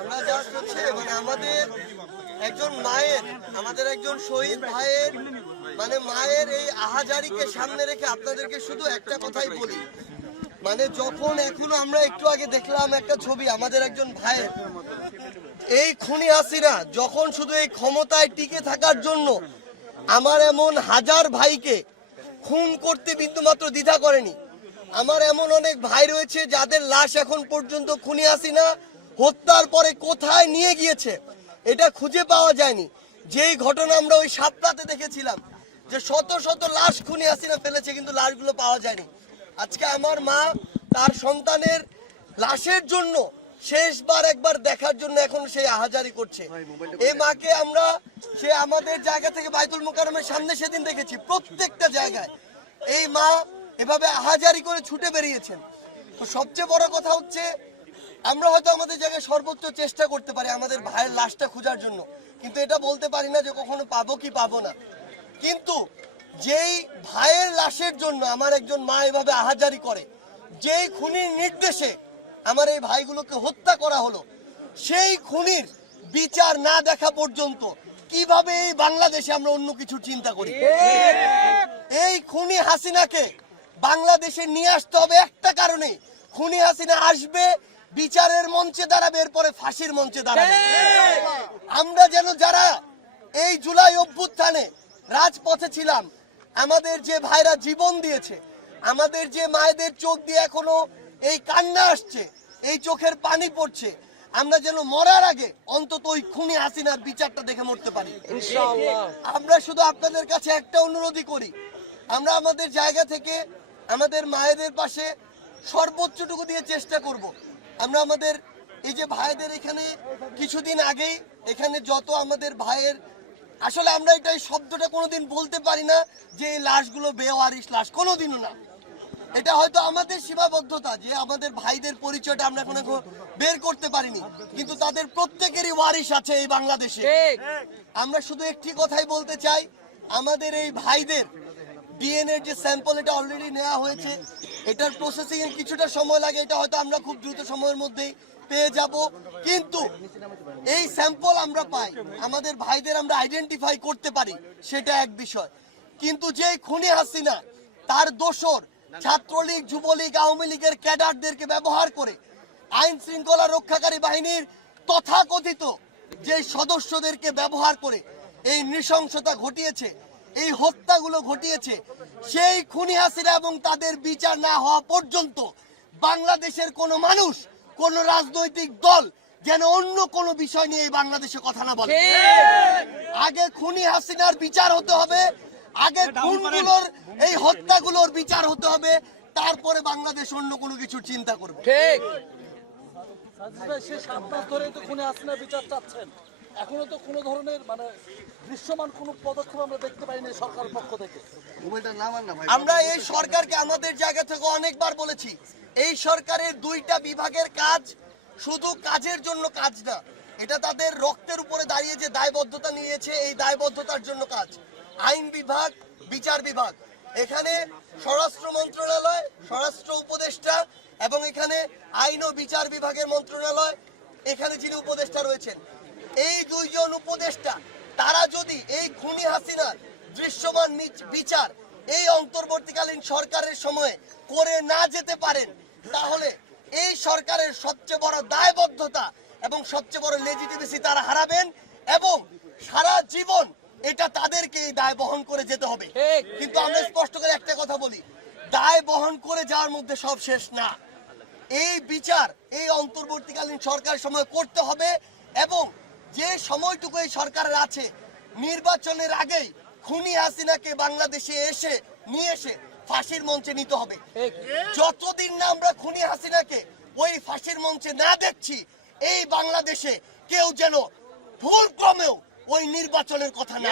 আমরা জাস্ট হচ্ছে মানে আমাদের একজন মায়ের, আমাদের একজন শহীদ ভাইয়ের মানে মায়ের এই আহাজারিকে সামনে রেখে আপনাদেরকে শুধু একটা কথাই বলি, মানে যখন এখনো আমরা একটু আগে দেখলাম একটা ছবি আমাদের একজন ভাইয়ের, এই খুনি হাসিনা যখন শুধু এই ক্ষমতায় টিকে থাকার জন্য আমার এমন হাজার ভাইকে খুন করতে বিন্দুমাত্র দ্বিধা করেনি। আমার এমন অনেক ভাই রয়েছে যাদের লাশ এখন পর্যন্ত খুনি হাসিনা হত্যার পরে কোথায় নিয়ে গিয়েছে এটা খুঁজে পাওয়া যায়নি। যেই ঘটনা আমরা ওই সাপলাতে দেখেছিলাম যে শত শত লাশ খুনি হাসিনা ফেলেছে, কিন্তু লাশগুলো পাওয়া যায়নি। আজকে আমার মা তার সন্তানের লাশের জন্য শেষবার একবার দেখার জন্য এখন সে আহাজারি করছে। এই মাকে আমরা সে আমাদের জায়গা থেকে বাইতুল মোকাররমের সামনে সেদিন দেখেছি, প্রত্যেকটা জায়গায় এই মা এভাবে আহাজারি করে ছুটে বেরিয়েছেন। তো সবচেয়ে বড় কথা হচ্ছে আমরা হয়তো আমাদের জায়গায় সর্বোচ্চ চেষ্টা করতে পারি আমাদের ভাইয়ের লাশটা খোঁজার জন্য, কিন্তু এটা বলতে পারি না যে কখনো পাবো কি পাবো না। কিন্তু যেই ভাইয়ের লাশের জন্য আমার একজন মা এভাবে আহাজারি করে, যেই খুনির নির্দেশে আমার এই ভাইগুলোকে হত্যা করা হলো, সেই খুনির বিচার না দেখা পর্যন্ত কিভাবে এই বাংলাদেশে আমরা অন্য কিছু চিন্তা করি? এই খুনি হাসিনাকে বাংলাদেশে নিয়ে আসতে হবে একটা কারণে, খুনি হাসিনা আসবে বিচারের মঞ্চে দাঁড়াবে, এরপরে ফাঁসির মঞ্চে দাঁড়াবে। আমরা যেন যারা এই জুলাই অভ্যুত্থানে রাজপথে ছিলাম, আমাদের যে ভাইরা জীবন দিয়েছে, আমাদের যে মায়েদের চোখ দিয়ে এখনো এই কান্না আসছে, এই চোখের পানি পড়ছে, আমরা যেন মরার আগে অন্তত ওই খুনি হাসিনার বিচারটা দেখে মরতে পারি ইনশাআল্লাহ। আমরা শুধু আপনাদের কাছে একটা অনুরোধই করি, আমরা আমাদের জায়গা থেকে আমাদের মায়েদের পাশে সর্বোচ্চটুকু দিয়ে চেষ্টা করব। আমরা আমাদের এই যে ভাইদের এখানে কিছুদিন আগেই এখানে যত আমাদের ভাইয়ের, আসলে আমরা এটা এই শব্দটা কোনোদিন বলতে পারি না যে এই লাশগুলো বেওয়ারিশ লাশ, কোনোদিনও না। এটা হয়তো আমাদের সীমাবদ্ধতা যে আমাদের ভাইদের পরিচয়টা আমরা এখন বের করতে পারিনি, কিন্তু তাদের প্রত্যেকেরই ওয়ারিশ আছে এই বাংলাদেশে। আমরা শুধু একটি কথাই বলতে চাই, আমাদের এই ভাইদের ডিএনএ যে স্যাম্পল এটা অলরেডি নেওয়া হয়েছে, এটার প্রসেসিং এর কিছুটা সময় লাগে, এটা হয়তো আমরা খুব দ্রুত সময়ের মধ্যেই পেয়ে যাব। কিন্তু এই স্যাম্পল আমরা পাই, আমাদের ভাইদের আমরা আইডেন্টিফাই করতে পারি, সেটা এক বিষয়। কিন্তু যে খুনি হাসিনা তার দোসর ছাত্রলীগ, যুবলীগ, আওয়ামী লীগের ক্যাডারদেরকে ব্যবহার করে আইন শৃঙ্খলা রক্ষাকারী বাহিনীর তথাকথিত যে সদস্যদেরকে ব্যবহার করে এই নৃশংসতা ঘটিয়েছে, এই হত্যাগুলো ঘটিয়েছে, সেই খুনি হাসিনা এবং তাদের বিচার না হওয়া পর্যন্ত বাংলাদেশের কোনো মানুষ, কোন রাজনৈতিক দল যেন অন্য কোনো বিষয় নিয়ে এই বাংলাদেশে কথা না বলে। আগে খুনি হাসিনার বিচার হতে হবে, আগে খুনগুলোর এই হত্যাগুলোর বিচার হতে হবে, তারপরে বাংলাদেশ অন্য কোনো কিছু চিন্তা করবে। ঠিক এখনো তো কোনো ধরনের মানে দৃশ্যমান কোনো পদক্ষেপ আমরা দেখতে পাইনি সরকারের পক্ষ থেকে। আমরা এই সরকারকে আমাদের জায়গা থেকে অনেকবার বলেছি, এই সরকারের দুইটা বিভাগের কাজ শুধু কাজের জন্য কাজ না, এটা তাদের রক্তের উপরে দাঁড়িয়ে যে দায়বদ্ধতা নিয়েছে, এই দায়বদ্ধতার জন্য কাজ। আইন বিভাগ, বিচার বিভাগ, এখানে স্বরাষ্ট্র মন্ত্রণালয়, স্বরাষ্ট্র উপদেষ্টা এবং এখানে আইন ও বিচার বিভাগের মন্ত্রণালয়, এখানে যিনি উপদেষ্টা রয়েছেন, এই দুইজন উপদেষ্টা তারা যদি এই খুনি হাসিনার দৃশ্যমান বিচার এই অন্তর্বর্তীকালীন সরকারের সময়ে করে না যেতে পারেন, তাহলে এই সরকারের সবচেয়ে বড় দায়বদ্ধতা এবং সবচেয়ে বড় লেজিটিমেসি তারা হারাবেন এবং সারা জীবন এটা তাদেরকে এই দায় বহন করে যেতে হবে। কিন্তু আমরা স্পষ্ট করে একটা কথা বলি, দায় বহন করে যাওয়ার মধ্যে সব শেষ না। এই বিচার এই অন্তর্বর্তীকালীন সরকারের সময় করতে হবে এবং যে সময়টুকু এই সরকারের আছে, নির্বাচনের আগেই খুনি হাসিনাকে বাংলাদেশে নিয়ে এসে ফাঁসির মঞ্চে নিতে হবে। যতদিন না আমরা খুনি হাসিনাকে ওই ফাঁসির মঞ্চে না দেখছি, এই বাংলাদেশে কেউ যেন ভুল ক্রমেও ওই নির্বাচনের কথা না